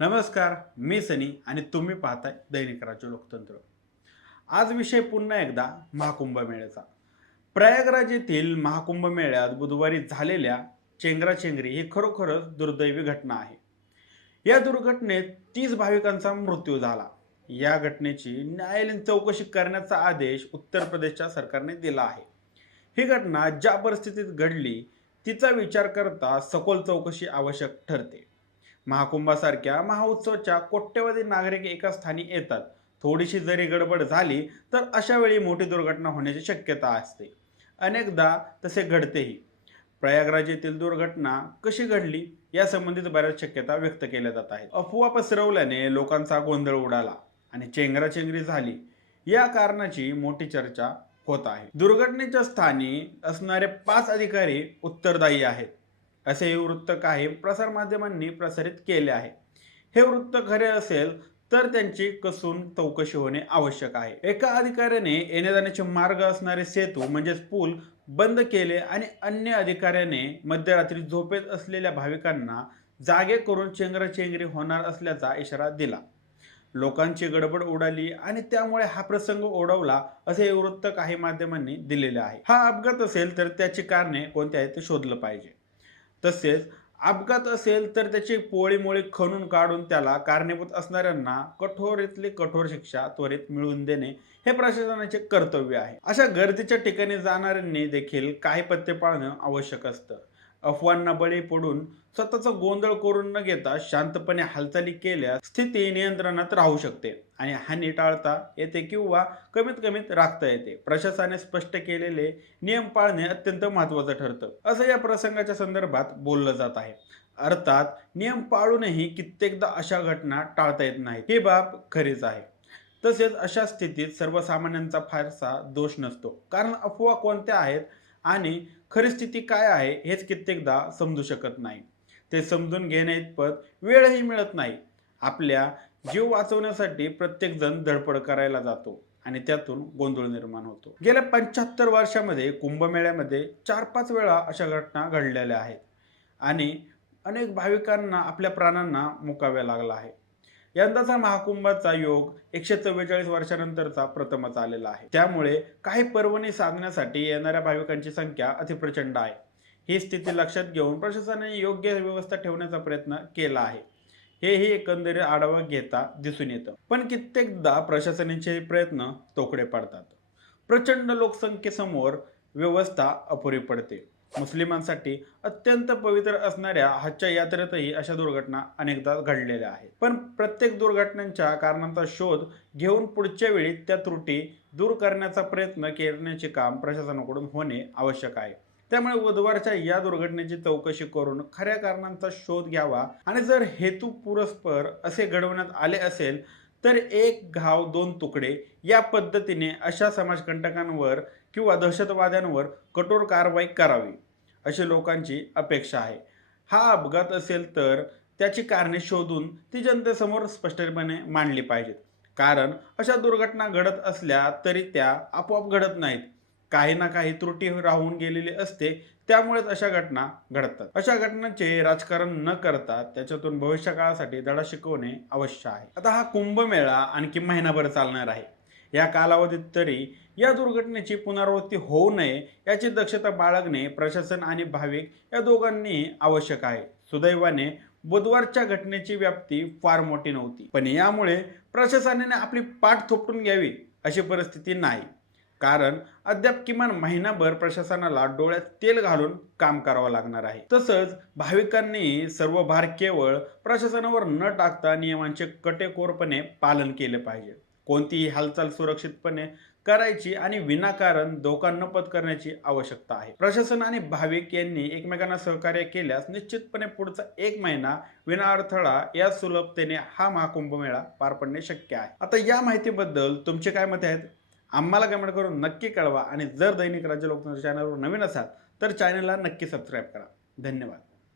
नमस्कार मी सनी आणि तुम्ही पाहताय दैनिक राज्य लोकतंत्र. आज विषय पुन्हा एकदा महाकुंभमेळ्याचा प्रयागराज येथील महाकुंभ मेळ्यात बुधवारी झालेल्या चेंगराचेंगरी ही खरोखरच दुर्दैवी घटना आहे. या दुर्घटनेत तीस भाविकांचा मृत्यू झाला. या घटनेची न्यायालयीन चौकशी करण्याचा आदेश उत्तर प्रदेशच्या सरकारने दिला आहे. ही घटना ज्या परिस्थितीत घडली तिचा विचार करता सखोल चौकशी आवश्यक ठरते. महाकुंभासारख्या महाउत्सवाच्या कोट्यवधी नागरिक एका स्थानी येतात. थोडीशी जरी गडबड झाली तर अशा वेळी मोठी दुर्घटना होण्याची शक्यता असते. अनेकदा तसे घडतेही. प्रयागराज येथील दुर्घटना कशी घडली यासंबंधित बऱ्याच शक्यता व्यक्त केल्या जात आहेत. अफवा पसरवल्याने लोकांचा गोंधळ उडाला आणि चेंगराचेंगरी झाली. या कारणाची मोठी चर्चा होत आहे. दुर्घटनेच्या स्थानी असणारे पाच अधिकारी उत्तरदायी आहेत. असे हे वृत्त काही प्रसारमाध्यमांनी प्रसारित केले आहे. हे वृत्त खरे असेल तर त्यांची कसून चौकशी होणे आवश्यक आहे. एका अधिकाऱ्याने येण्या जाण्याचे मार्ग असणारे सेतू म्हणजेच पूल बंद केले आणि अन्य अधिकाऱ्याने मध्यरात्री झोपेत असलेल्या भाविकांना जागे करून चेंगराचेंगरी होणार असल्याचा इशारा दिला. लोकांची गडबड उडाली आणि त्यामुळे हा प्रसंग ओढवला असे हे वृत्त काही माध्यमांनी दिलेले आहे. हा अपघात असेल तर त्याची कारणे कोणती आहेत ते शोधलं पाहिजे. तसेच अपघात असेल तर त्याची पोळीमोळी खणून काढून त्याला कारणीभूत असणाऱ्यांना कठोरीतली कठोर शिक्षा त्वरित मिळवून देणे हे प्रशासनाचे कर्तव्य आहे. अशा गर्दीच्या ठिकाणी जाणाऱ्यांनी देखील काही पत्ते पाळणं आवश्यक असतं. अफवांना बळी पडून स्वतःचा गोंधळ करून न घेता शांतपणे हालचाली केल्या स्थिती नियंत्रणात राहू शकते. आणि हानी टाळता येते किंवा कमीत कमीत राखता येते. प्रशासनाने स्पष्ट केलेले नियम पाळणे अत्यंत महत्वाचं ठरतं. असं या प्रसंगाच्या संदर्भात बोललं जात आहे. अर्थात नियम पाळूनही कित्येकदा अशा घटना टाळता येत नाहीत. ही बाब खरीच आहे. तसेच अशा स्थितीत सर्वसामान्यांचा फारसा दोष नसतो. कारण अफवा कोणत्या आहेत आणि खरी स्थिती काय आहे हेच कित्येकदा समजू शकत नाही. ते समजून घेण्याइतपत वेळही मिळत नाही. आपल्या जीव वाचवण्यासाठी प्रत्येकजण धडपड करायला जातो आणि त्यातून गोंधळ निर्माण होतो. गेल्या पंच्याहत्तर वर्षामध्ये कुंभमेळ्यामध्ये चार पाच वेळा अशा घटना घडलेल्या आहेत आणि अनेक भाविकांना आपल्या प्राणांना मुकाव्या लागला आहे. यंदाचा महाकुंभाचा योग एकशे चव्वेचाळीस वर्षानंतरचा प्रथमच आलेला आहे. त्यामुळे काही पर्वणी साधण्यासाठी येणाऱ्या भाविकांची संख्या अतिप्रचंड आहे. ही स्थिती लक्षात घेऊन प्रशासनाने योग्य व्यवस्था ठेवण्याचा प्रयत्न केला आहे. हेही एकंदरीत आढावा घेता दिसून येतं. पण कित्येकदा प्रशासनाचे प्रयत्न तोकडे पडतात. प्रचंड लोकसंख्येसमोर व्यवस्था अपुरी पडते. मुस्लिमांसाठी अत्यंत पवित्र असणाऱ्या हजच्या यात्रेतही अशा दुर्घटना अनेकदा घडलेल्या आहेत. पण प्रत्येक दुर्घटनांच्या कारणांचा शोध घेऊन पुढच्या वेळी त्या त्रुटी दूर करण्याचा प्रयत्न करण्याचे काम प्रशासनाकडून होणे आवश्यक आहे. त्यामुळे बुधवारच्या या दुर्घटनेची चौकशी करून खऱ्या कारणांचा शोध घ्यावा आणि जर हेतू पुरस्पर असे घडवण्यात आले असेल तर एक घाव दोन तुकडे या पद्धतीने अशा समाजकंटकांवर किंवा दहशतवाद्यांवर कठोर कारवाई करावी अशी लोकांची अपेक्षा आहे. हा अपघात असेल तर त्याची कारणे शोधून ती जनतेसमोर स्पष्टपणे मांडली पाहिजेत. कारण अशा दुर्घटना घडत असल्या तरी त्या आपोआप घडत नाहीत. काही ना काही त्रुटी राहून गेलेली असते त्यामुळेच अशा घटना घडतात. अशा घटनांचे राजकारण न करता त्याच्यातून भविष्य काळासाठी धडा शिकवणे आवश्यक आहे. आता हा कुंभमेळा आणखी महिनाभर चालणार आहे. या कालावधीत तरी या दुर्घटनेची पुनरावृत्ती होऊ नये याची दक्षता बाळगणे प्रशासन आणि भाविक या दोघांनी आवश्यक आहे. सुदैवाने बुधवारच्या घटनेची व्याप्ती फार मोठी नव्हती. पण यामुळे प्रशासनाने आपली पाठ थोपटून घ्यावी अशी परिस्थिती नाही. कारण अद्याप किमान महिनाभर प्रशासनाला डोळ्यात तेल घालून काम करावं लागणार आहे. तसंच भाविकांनी सर्व भार केवळ प्रशासनावर न टाकता नियमांचे कटेकोरपणे पालन केले पाहिजे. कोणतीही हालचाल सुरक्षितपणे करायची आणि विनाकारण धोका न पत्करण्याची आवश्यकता आहे. प्रशासन आणि भाविक यांनी एकमेकांना सहकार्य केल्यास निश्चितपणे पुढचा एक महिना विना अडथळा या सुलभतेने हा महाकुंभ मेळा पार पडणे शक्य आहे. आता या माहितीबद्दल तुमचे काय मत आहेत? आम्हाला कमेंट करून नक्की कळवा आणि जर दैनिक राज्य लोकतंत्र चॅनलवर नवीन असाल तर चॅनलला नक्की सबस्क्राईब करा. धन्यवाद.